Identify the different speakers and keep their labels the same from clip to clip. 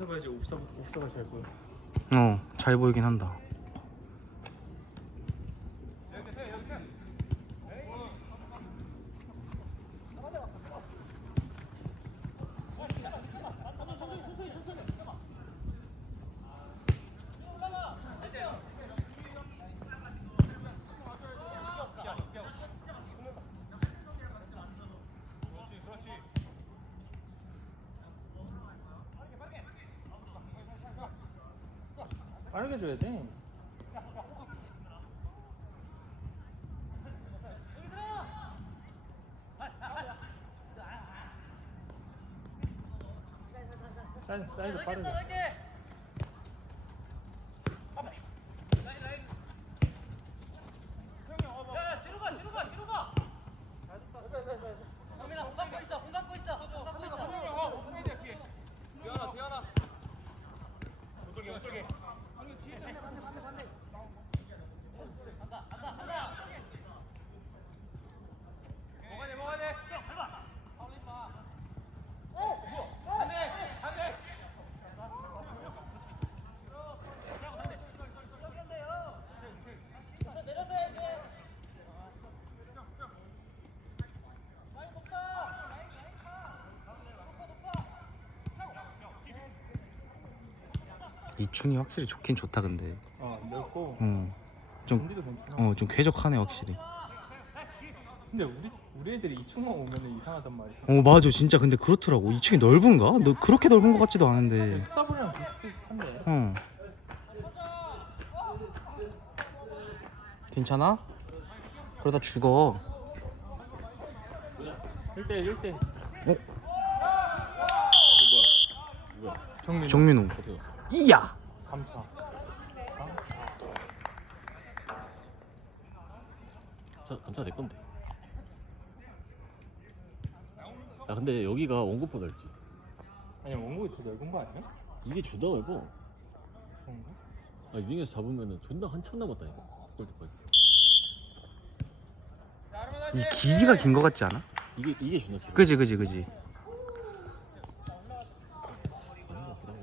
Speaker 1: 여기서 봐야지 옵사 옵사가 잘 보여.
Speaker 2: 어, 잘 보이긴 한다.
Speaker 1: 빠르게 줘야 돼. 사이드 사이드 빠르게.
Speaker 2: 이충이 확실히 좋긴 좋다 근데.
Speaker 1: 어 넓고
Speaker 2: 어, 좀,
Speaker 1: 괜찮아.
Speaker 2: 어, 좀 쾌적하네 확실히.
Speaker 1: 근데 우리 우리 애들이 이충만 오면은 이상하단 말이야.
Speaker 2: 어 맞아 진짜 근데 그렇더라고 2층이 넓은가? 너 그렇게 넓은 것 같지도 않은데
Speaker 1: 수사부리랑 비슷비슷한데.
Speaker 2: 어 괜찮아? 그러다 죽어
Speaker 1: 1대1 1대.
Speaker 2: 어?
Speaker 3: 누구야?
Speaker 1: 정민.
Speaker 2: 정민우
Speaker 3: 됐어?
Speaker 2: 이야
Speaker 1: 감차.
Speaker 3: 저 감사 내 건데. 야 근데 여기가 원고보다 넓지.
Speaker 1: 아니 원곡이 더 넓은 거 아니야?
Speaker 3: 이게 존나 넓어.
Speaker 1: 그런가?
Speaker 3: 아 윙에서 잡으면은 존나 한참 남았다니까. 골대까지.
Speaker 2: 이 길이가 긴것 같지 않아?
Speaker 3: 이게 이게 존나 길어.
Speaker 2: 그지 그지 그지
Speaker 3: 아닌 것 같기도 하고.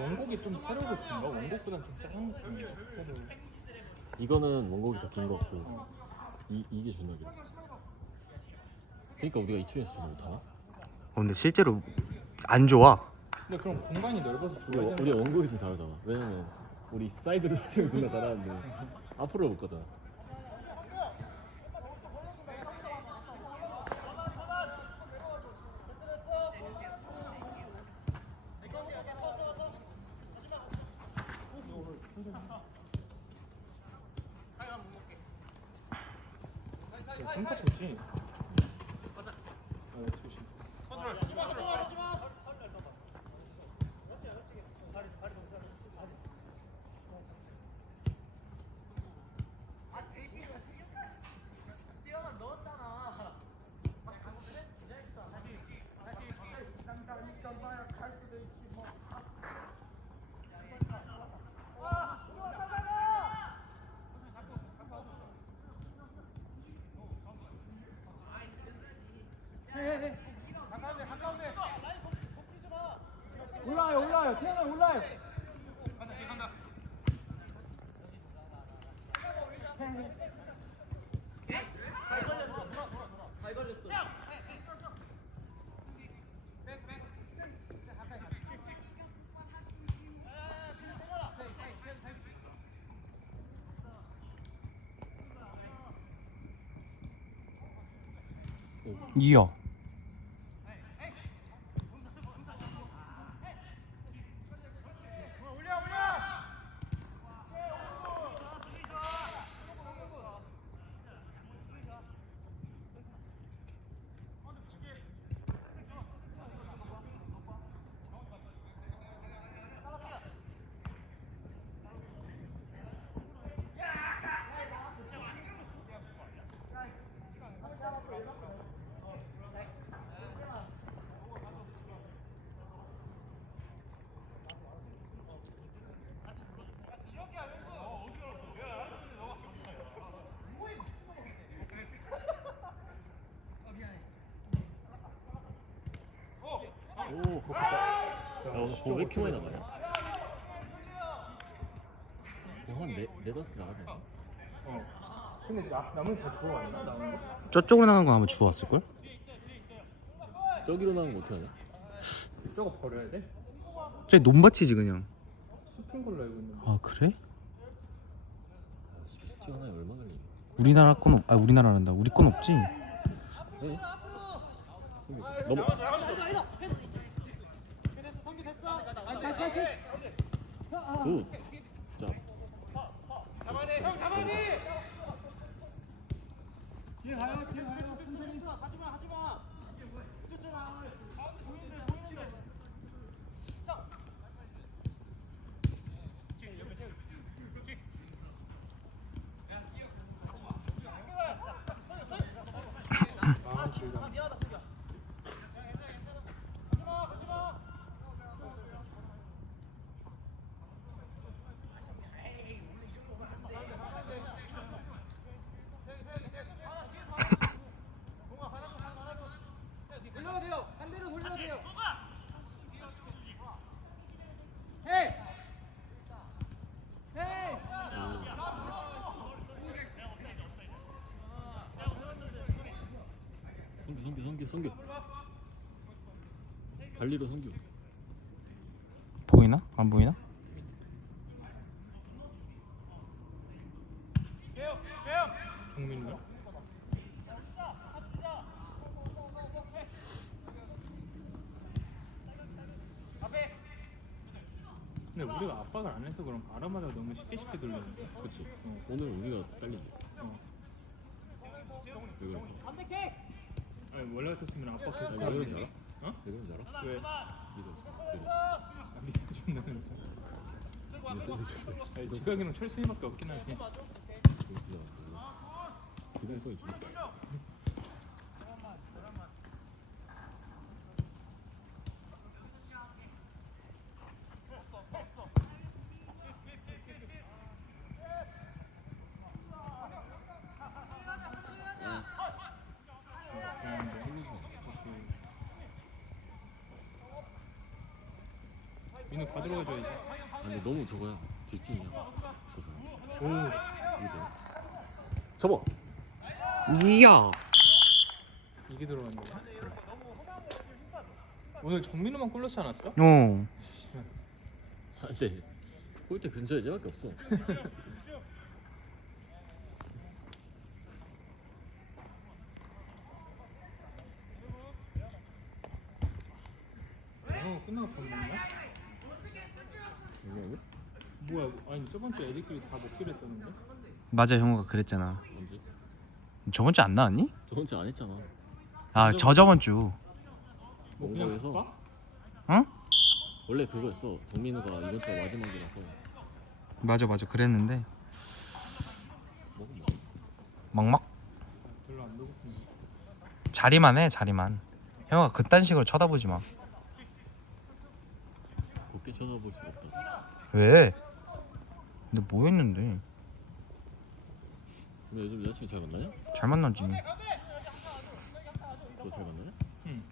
Speaker 1: 원곡이 좀 세로로 긴가? 원곡보단 좀 작은 느낌이야. 세로.
Speaker 3: 이거는 원곡이 더 긴 거 같고
Speaker 1: 어.
Speaker 3: 이 이게 존나 길어. 그러니까 우리가 이층에서 존나 못하나?
Speaker 2: 어, 근데 실제로 안 좋아
Speaker 1: 근데 그럼 공간이 넓어서
Speaker 3: 우리
Speaker 1: 좋아야
Speaker 3: 원-
Speaker 1: 되는
Speaker 3: 우리
Speaker 1: 거
Speaker 3: 원곡에서 잘하잖아. 왜냐면 우리 사이드로 존나 잘하는데 앞으로 못 가잖아.
Speaker 1: 삼카포지. 아, 조심. 올라와요, 올라와요. 태양아 올라와요.
Speaker 2: 이야
Speaker 3: 어, 왜 이렇게 많이 남아요? 어, 한 네, 네다섯 개 나가네
Speaker 1: 어. 근데 나 남은 다 들어왔나 나온 거?
Speaker 2: 저쪽으로 나간 건 아마 주웠을걸?
Speaker 3: 저기로 나온 거 어떻게 하냐?
Speaker 1: 저거 버려야 돼?
Speaker 2: 저기 논밭이지 그냥
Speaker 1: 숲인 걸로 알고 있는데.
Speaker 2: 아 그래?
Speaker 3: 아, 스틱 하나에 얼마 걸리냐
Speaker 2: 우리나라 건 없.. 아 우리나라란다 우리 건 없지?
Speaker 3: 네? 넘어 굿 자.
Speaker 1: 아 길다.
Speaker 4: 돌려도 돼요. 반대로 돌려도 돼요. 헤이! 헤이!
Speaker 3: 성규 성규 성규 성규 발리로 성규
Speaker 2: 보이나? 안 보이나?
Speaker 1: 국민이야? 근데 우리가 압박을 안 해서 그런 바람마다 너무 쉽게 쉽게 돌리는데.
Speaker 3: 그치
Speaker 1: 어.
Speaker 3: 오늘 우리가 딸리지
Speaker 1: 어.
Speaker 3: 왜 그럴까?
Speaker 1: 아니 원래 같았으면 압박 계속
Speaker 3: 아니, 왜 그런지. 알아?
Speaker 1: 어?
Speaker 3: 왜 그런지 알아?
Speaker 1: 왜? 존나 그러니까. 아니 지각이랑 철수이밖에 없긴 하지.
Speaker 3: 기대성이 죽었다
Speaker 1: 그냥 뭐
Speaker 3: 챙겨주면
Speaker 1: 민우 받으러 가줘야지.
Speaker 3: 아 근데 너무 저거야 뒷중이야 저 사람
Speaker 1: 오.
Speaker 3: 접어
Speaker 2: 이야
Speaker 1: 이게 들어간 거야? 오늘 정민우만 골 넣지 않았어?
Speaker 2: 어
Speaker 3: 아 근데 골대 근처에 쟤밖에 없어
Speaker 1: 어 끝나고 밥 먹나? 뭐야? 아니 저번 주 애들끼리 다 먹기로 했다는데?
Speaker 2: 맞아 형아가 그랬잖아
Speaker 3: 언제?
Speaker 2: 저번 주 안 나왔니?
Speaker 3: 저번 주안 했잖아
Speaker 2: 아 저저번 주
Speaker 1: 뭐 그냥
Speaker 3: 먹어서.
Speaker 2: 응?
Speaker 3: 원래 그거였어 정민우가 이번 주 마지막이라서
Speaker 2: 맞아 맞아 그랬는데
Speaker 3: 먹어 먹어
Speaker 2: 막막
Speaker 1: 아, 별로 안 배고픈데.
Speaker 2: 자리만 해 자리만 형아 그딴 식으로 쳐다보지 마
Speaker 3: 곱게 쳐다볼 수 없다
Speaker 2: 왜? 근데 뭐 했는데
Speaker 3: 근데 요즘 여자친구 잘 만나냐?
Speaker 2: 잘 만나지
Speaker 3: 너잘 만나냐?
Speaker 1: 응.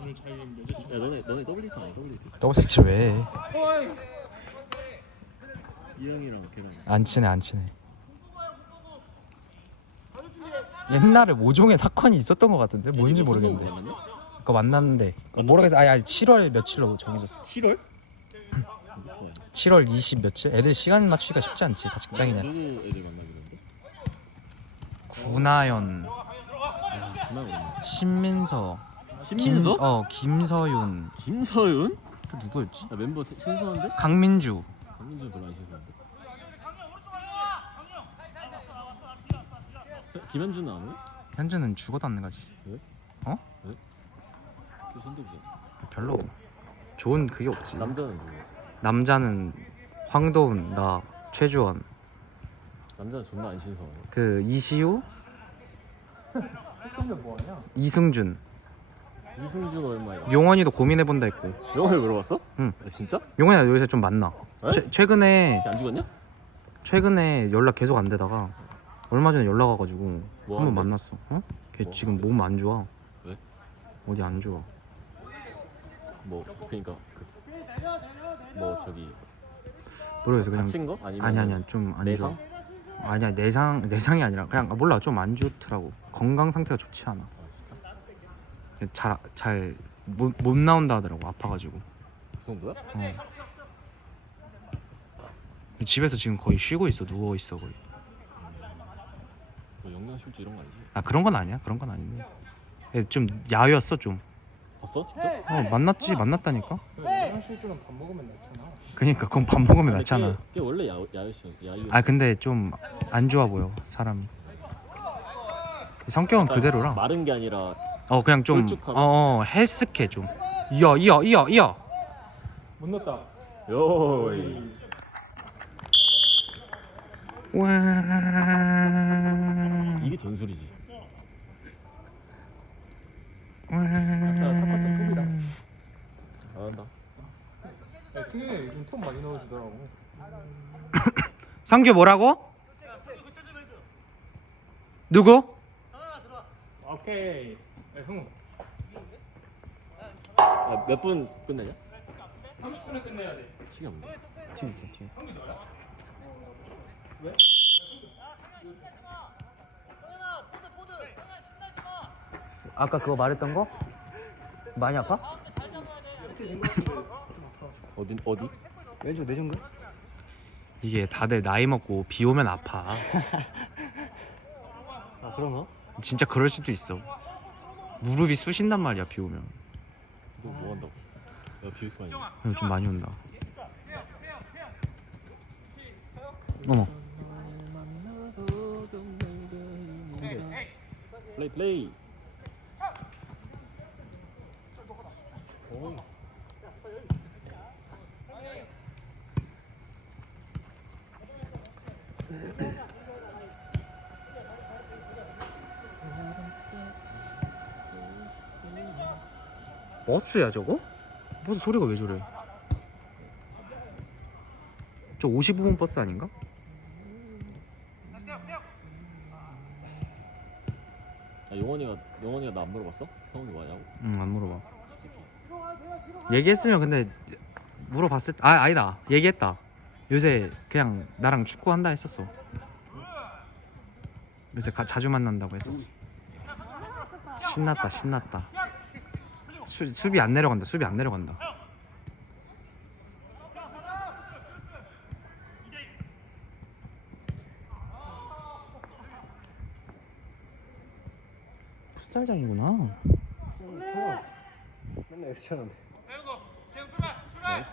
Speaker 1: 오늘 자기 여자친구.
Speaker 3: 야 너네 너네 WT 아니 WT
Speaker 2: 너새치 왜?
Speaker 3: 이형이랑 걔랑
Speaker 2: 안 친해 안 친해 옛날에 모종의 사건이 있었던 것 같은데 뭔지 모르겠는데
Speaker 3: 만났냐?
Speaker 2: 그거 만났는데 모르겠어 아니 아니 7월 며칠로 정해졌어
Speaker 3: 7월?
Speaker 2: 7월 20 며칠? 애들 시간 맞추기가 쉽지 않지 다 직장이냐
Speaker 3: 누구 애들 만나기로?
Speaker 2: 구나연
Speaker 3: 아
Speaker 2: 신민서
Speaker 3: 신민서?
Speaker 2: 김, 어 김서윤
Speaker 3: 김서윤?
Speaker 2: 또 누구였지?
Speaker 3: 야 멤버 신- 신선한데?
Speaker 2: 강민주
Speaker 3: 강민준 별로 안 신선한데 어, 김현준은 안 해?
Speaker 2: 현주는 죽어도 안 가지
Speaker 3: 왜?
Speaker 2: 어?
Speaker 3: 그 선두부잖아
Speaker 2: 별로 좋은 그게 없지
Speaker 3: 남자는 누구?
Speaker 2: 남자는 황도훈 나 최주원
Speaker 3: 남자는 존나 안 신선하네
Speaker 2: 그 이시우
Speaker 1: 시청자 뭐 하냐?
Speaker 2: 이승준
Speaker 3: 이승준 얼마야?
Speaker 2: 용원이도 고민해 본다 했고
Speaker 3: 영화를 물어봤어?
Speaker 2: 응.
Speaker 3: 아, 진짜?
Speaker 2: 용원이가 요새 좀 만나
Speaker 3: 에?
Speaker 2: 최, 최근에
Speaker 3: 걔안 죽었냐?
Speaker 2: 최근에 연락 계속 안 되다가 얼마 전에 연락 와가지고
Speaker 3: 뭐
Speaker 2: 한번
Speaker 3: 하는데?
Speaker 2: 만났어 어? 걔
Speaker 3: 뭐
Speaker 2: 지금
Speaker 3: 하는데?
Speaker 2: 몸안 좋아
Speaker 3: 왜?
Speaker 2: 어디 안 좋아
Speaker 3: 뭐 그러니까 그 뭐 저기
Speaker 2: 모르겠어 그냥
Speaker 3: 다친 거? 아니면
Speaker 2: 아니 아니야. 좀 안 좋아.
Speaker 3: 내상?
Speaker 2: 아니야. 내상 내상이 아니라 그냥 몰라. 좀 안 좋더라고. 건강 상태가 좋지 않아.
Speaker 3: 아 진짜?
Speaker 2: 잘잘못 못 나온다 하더라고. 아파가지고.
Speaker 3: 그 정도야?
Speaker 2: 어. 집에서 지금 거의 쉬고 있어. 누워 있어 거의.
Speaker 3: 뭐 영양실조 이런 거 아니지?
Speaker 2: 아 그런 건 아니야. 그런 건 아닌데. 얘좀 야유였어 좀
Speaker 3: 봤어 진짜?
Speaker 2: 어, 만났지 만났다니까?
Speaker 1: 화장실 쪽은 밥 먹으면 낫잖아.
Speaker 2: 그니까 그건 밥 먹으면 낫잖아.
Speaker 3: 걔, 걔 원래 야 야유시 야유.
Speaker 2: 아 근데 좀 안 좋아 보여 사람이. 성격은 그대로라.
Speaker 3: 마른 게 아니라
Speaker 2: 어 그냥 좀
Speaker 3: 걸쭉하고.
Speaker 2: 어, 어 헬스케 좀. 이야 이야 이야 이야
Speaker 1: 못 넣었다.
Speaker 3: 요이.
Speaker 2: 와.
Speaker 3: 이게 전술이지.
Speaker 1: 사파트 톱이다.
Speaker 3: 잘한다.
Speaker 1: 야, 승현이 요즘 톱 많이 넣어주더라고
Speaker 2: 성규 뭐라고? 누구?
Speaker 1: 오케이 야, 형우
Speaker 3: 아, 몇 분 끝내냐?
Speaker 1: 30분에 끝내야 돼
Speaker 3: 시간 없네.
Speaker 2: 지금 지금
Speaker 1: 왜?
Speaker 2: 아까 그거 말했던 거? 많이 아파?
Speaker 3: 어디 어디?
Speaker 2: 왼쪽 내정도? 이게 다들 나이 먹고 비 오면 아파
Speaker 5: 아 그런가?
Speaker 2: 진짜 그럴 수도 있어 무릎이 쑤신단 말이야 비 오면
Speaker 3: 너 뭐 한다고? 야, 비 이렇게 많이. 와.
Speaker 2: 그냥 좀 많이 온다 어머
Speaker 3: 플레이 플레이.
Speaker 2: 버스야 저거? 버스 소리가 왜 저래 저 55분 버스 아닌가?
Speaker 3: 아, 용원이가 용원이가 나 안 물어봤어? 형이 뭐냐고?
Speaker 2: 응 안 물어봐. 얘기했으면 근데 물어봤을 때- 아 아니다 얘기했다 요새 그냥 나랑 축구 한다 했었어. 요새 가, 자주 만난다고 했었어. 신났다 신났다. 수, 수비 안 내려간다 수비 안 내려간다. 풋살장이구나.
Speaker 5: 맨날 여기서 쳤는데
Speaker 3: 나이스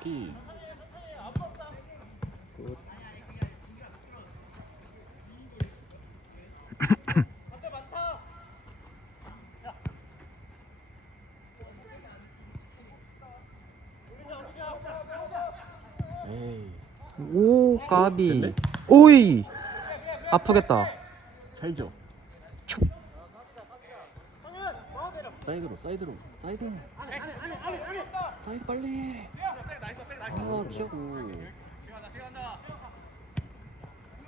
Speaker 2: 까비
Speaker 3: 됐네?
Speaker 2: 오이 아프겠다
Speaker 3: 살죠.
Speaker 2: 촉.
Speaker 3: 사이드로, 사이드로, 사이드. 사이드 빨리. 아, 튀고.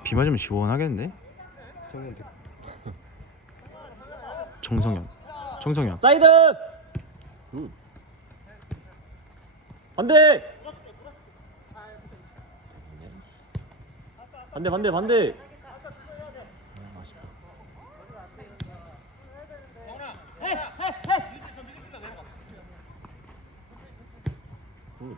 Speaker 2: 비 맞으면 시원하겠는데? 정성현 정성현
Speaker 3: 사이드. 굿. 반대. 반대, 반대, 반대. 아, 아쉽다. 굿.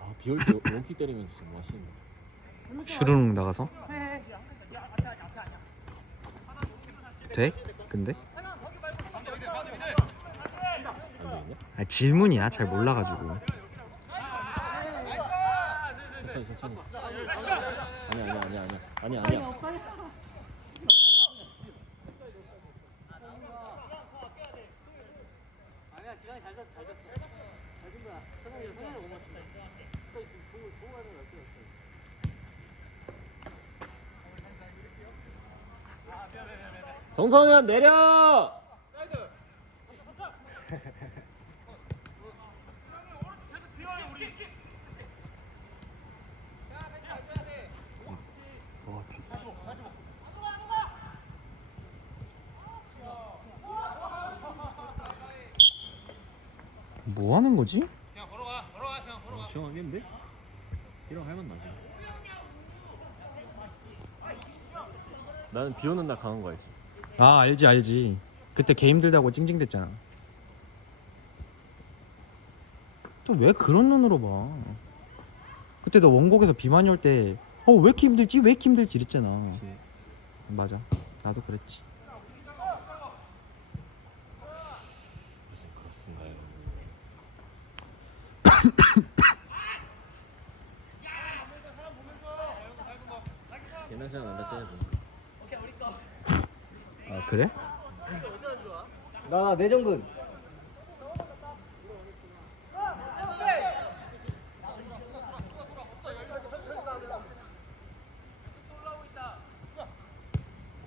Speaker 3: 아, 비올 때 롱킥 때리면 진짜 뭐 하시는
Speaker 2: 슈르륵 나가서 돼? 근데? 아, 질문이야 잘 몰라가지고
Speaker 3: 천천히 천천히 아니야 아니야 아니야 아니야 아니야 아니야
Speaker 4: 아니야 지간이 잘 잤어 잘 거야 천천히 천천히 못 맞춘다 저기 지금 보고 보고 가는 거 어때
Speaker 3: 정성현 내려!
Speaker 2: 뭐 하는 거지?
Speaker 3: 그냥 걸어가 걸어가 그냥 걸어가 어, 시원하겠는데? 이랑 할만 나지 나는 비 오는 날 강한 거 알지?
Speaker 2: 아 알지 알지 그때 개 힘들다고 찡찡댔잖아 또 왜 그런 눈으로 봐 그때 너 원곡에서 비 많이 올 때 어 왜 이렇게 힘들지 왜 이렇게 힘들지 이랬잖아
Speaker 3: 그치.
Speaker 2: 맞아 나도 그랬지
Speaker 3: 무슨 그렇습니다요. 옛날 생각 난다 쟤.
Speaker 2: 아 그래?
Speaker 5: 나 내정근.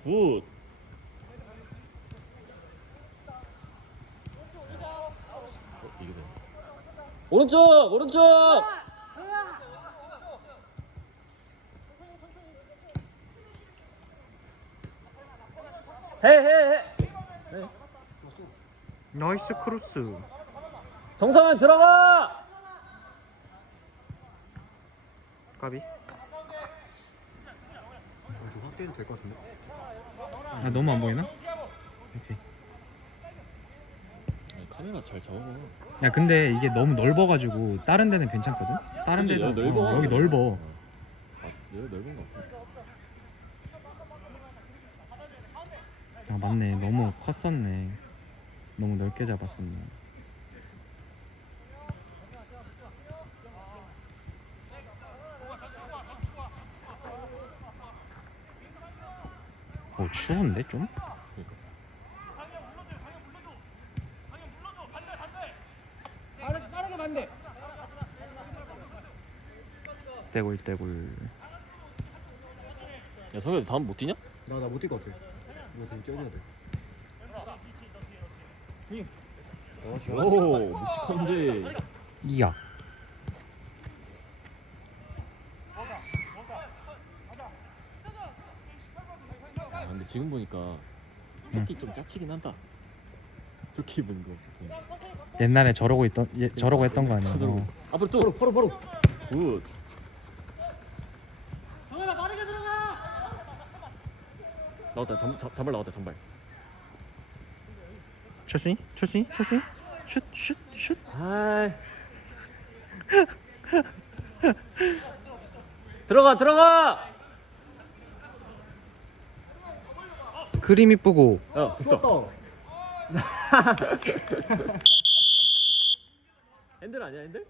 Speaker 3: 굿. 오른쪽 오른쪽. 헤헤헤.
Speaker 2: 나이스 크로스
Speaker 3: 정상은 들어가.
Speaker 2: 까비
Speaker 5: 아, 저 확대해도 될 것 같은데.
Speaker 2: 아 너무 안 보이나? 오케이
Speaker 3: 카메라 잘 잡아.
Speaker 2: 야 근데 이게 너무 넓어가지고 다른 데는 괜찮거든? 다른
Speaker 3: 그치,
Speaker 2: 데서
Speaker 3: 여기 넓어.
Speaker 2: 어, 여기 넓어
Speaker 3: 아, 여기 넓은 거 같아.
Speaker 2: 맞네 너무 컸었네 너무 넓게 잡았었네 오 추운데 좀?
Speaker 4: 빠르게 반대.
Speaker 2: 떼굴 떼굴
Speaker 3: 야 성현 다음 못 뛰냐?
Speaker 5: 나 나 못 뛸 것 같아. 이거 되게 쪄줘야 돼. 어, 좋아.
Speaker 3: 오 묵직한데.
Speaker 2: 이야
Speaker 3: 아 근데 지금 보니까 토끼 좀 짜치긴 한다. 토끼 입은 거.
Speaker 2: 옛날에 저러고 있던 예, 저러고 했던 거 아니야
Speaker 3: 저러고.
Speaker 2: 어.
Speaker 3: 앞으로 또.
Speaker 5: 바로 바로.
Speaker 3: 굿.
Speaker 4: 정현아 빠르게 들어가.
Speaker 3: 나왔다. 잠, 잠, 잠발 나왔다. 잠발.
Speaker 2: 철순이? 철순이? 철순이? 슛 슛, 슛.
Speaker 3: 아이. 들어가 들어가.
Speaker 2: 그림 이쁘고
Speaker 3: 야 됐다.
Speaker 5: 좋았다.
Speaker 3: 핸들 아니야 핸들?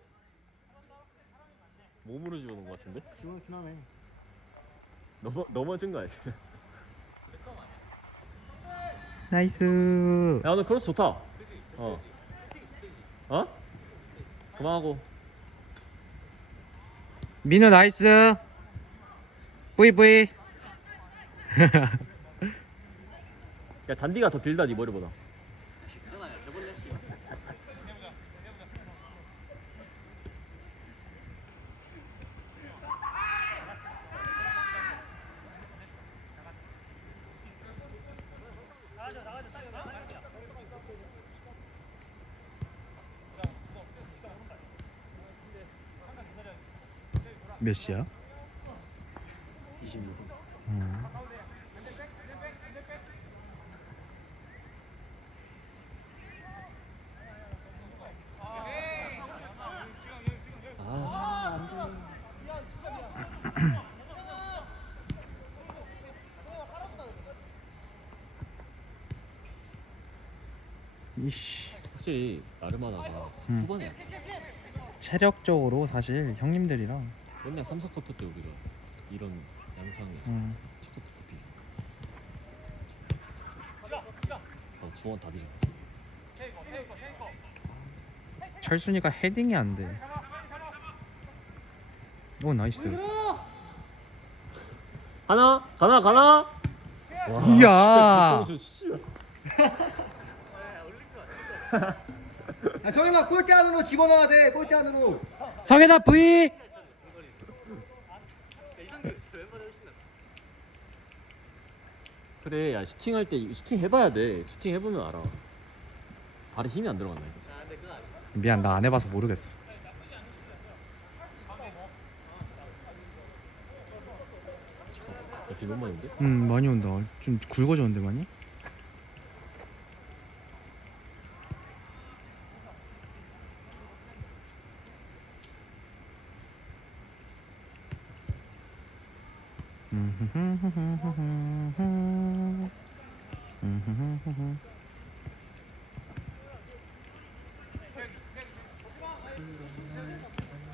Speaker 3: 몸으로 집어넣은 거 같은데?
Speaker 5: 시원하긴 하네.
Speaker 3: 넘어 넘어진 거 아니야?
Speaker 2: 나이스
Speaker 3: 야 오늘 크로스 좋다. 어. 어? 그만하고.
Speaker 2: 민우 나이스 뿌이
Speaker 3: 야 잔디가 더 길다 네 머리보다.
Speaker 2: 몇 시야?
Speaker 5: 26분.
Speaker 2: 음.
Speaker 3: 아.
Speaker 2: 이씨
Speaker 3: 나르마나가
Speaker 2: 음.
Speaker 3: 후반에.
Speaker 2: 체력적으로 사실 형님들이랑
Speaker 3: 맨날 3, 4쿼터 때 우리가 이런 양상에서
Speaker 2: 음,
Speaker 3: 때 비겨. 어, 중원 답이죠.
Speaker 2: 철순이가 헤딩이 안 돼 오 나이스
Speaker 3: 하나, 가나, 가나. 와,
Speaker 2: 이야.
Speaker 3: 진짜 씨.
Speaker 5: 아, 성현아 골대 안으로 집어넣어야 돼. 골대 안으로.
Speaker 2: 성현아 V
Speaker 3: 그래, 야 슈팅할 때 슈팅 해봐야 돼. 슈팅 해보면 알아. 발에 힘이 안 들어간다. 이거.
Speaker 2: 미안 나 안 해봐서 모르겠어
Speaker 3: 야, 비 너무 많이 온대?
Speaker 2: 음 많이 온다 좀 굵어졌는데 많이?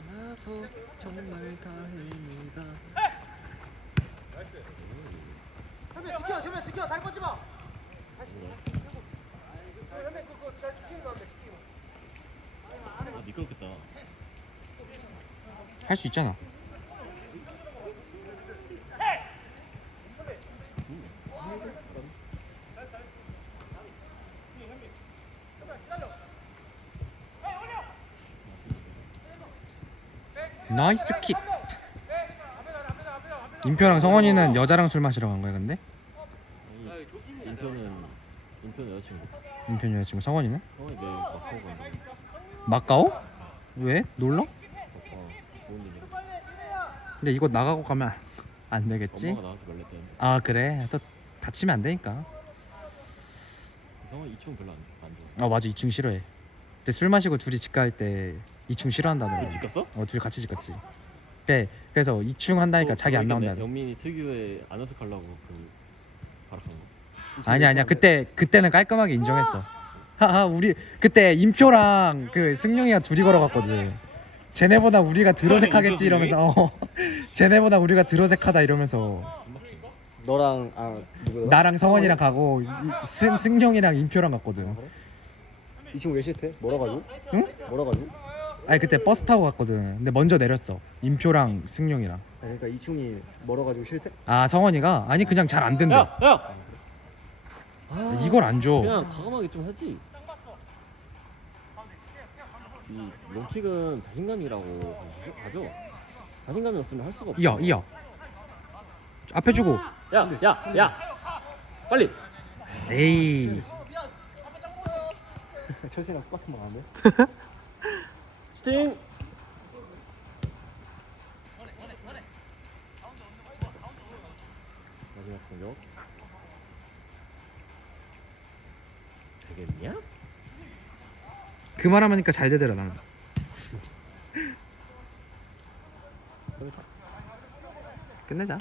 Speaker 3: 만나서 정말 다행이다.
Speaker 5: 현민 지켜 현민 지켜 다리 뻗지 마 다시 현민 그거 잘 지키는 거 같 아
Speaker 3: 미끄럽겠다.
Speaker 2: 할 수 있잖아 나이스 킥 임표랑 성원이는 여자랑 술 마시러 간 거야 근데?
Speaker 3: 인표는 인표는 여자친구.
Speaker 2: 임표 여자친구 성원이는?
Speaker 3: 형이 내일 마카오 간다.
Speaker 2: 마카오? 왜? 놀러?
Speaker 3: 아빠 부모님이
Speaker 2: 근데 이거 나가고 가면 안 되겠지?
Speaker 3: 엄마가 나가지 말랬다는데.
Speaker 2: 아 그래 또 다치면 안 되니까
Speaker 3: 성은 이충 별로 안, 안 좋아.
Speaker 2: 아 맞아 2층 싫어해 근데 술 마시고 둘이 집 갈 때 2층 싫어한다더라
Speaker 3: 우리 집 갔어?
Speaker 2: 어 둘이 같이 집 갔지 그래 그래서 2층 한다니까 자기 안 나온다
Speaker 3: 영민이 특유의 안 어색하려고 그 바락한 거.
Speaker 2: 아니 아니야. 그때 그때는 깔끔하게 인정했어. 하하 우리 그때 임표랑 그 승용이가 둘이 걸어갔거든. 쟤네보다 우리가 들어색하겠지 이러면서 어, 쟤네보다 우리가 들어색하다 이러면서.
Speaker 5: 너랑 아 누구야?
Speaker 2: 나랑 성원이랑 가고 이- 승, 승용이랑 임표랑 갔거든.
Speaker 5: 이 친구 왜 싫대? 뭐라 가지고?
Speaker 2: 응?
Speaker 5: 뭐라 가지고?
Speaker 2: 아니 그때 버스 타고 갔거든. 근데 먼저 내렸어. 임표랑 승용이랑.
Speaker 5: 아, 그러니까 이충이 멀어 가지고 싫대?
Speaker 2: 아 성원이가? 아니 그냥 잘 안 된대.
Speaker 3: 야, 야. 아,
Speaker 2: 이걸 안 줘.
Speaker 3: 그냥 과감하게 좀 하지. 이 롱킥은 자신감이라고 가죠. 자신감이 없으면 할 수가 없어.
Speaker 2: 이어 이어 앞에 주고
Speaker 3: 야, 야, 야. 빨리.
Speaker 2: 에이
Speaker 5: 철새랑 똑같은 말안 돼?
Speaker 3: 스팅. 마지막 공격. 되겠냐?
Speaker 2: 그말 하니까 잘 되더라 나는 끝내자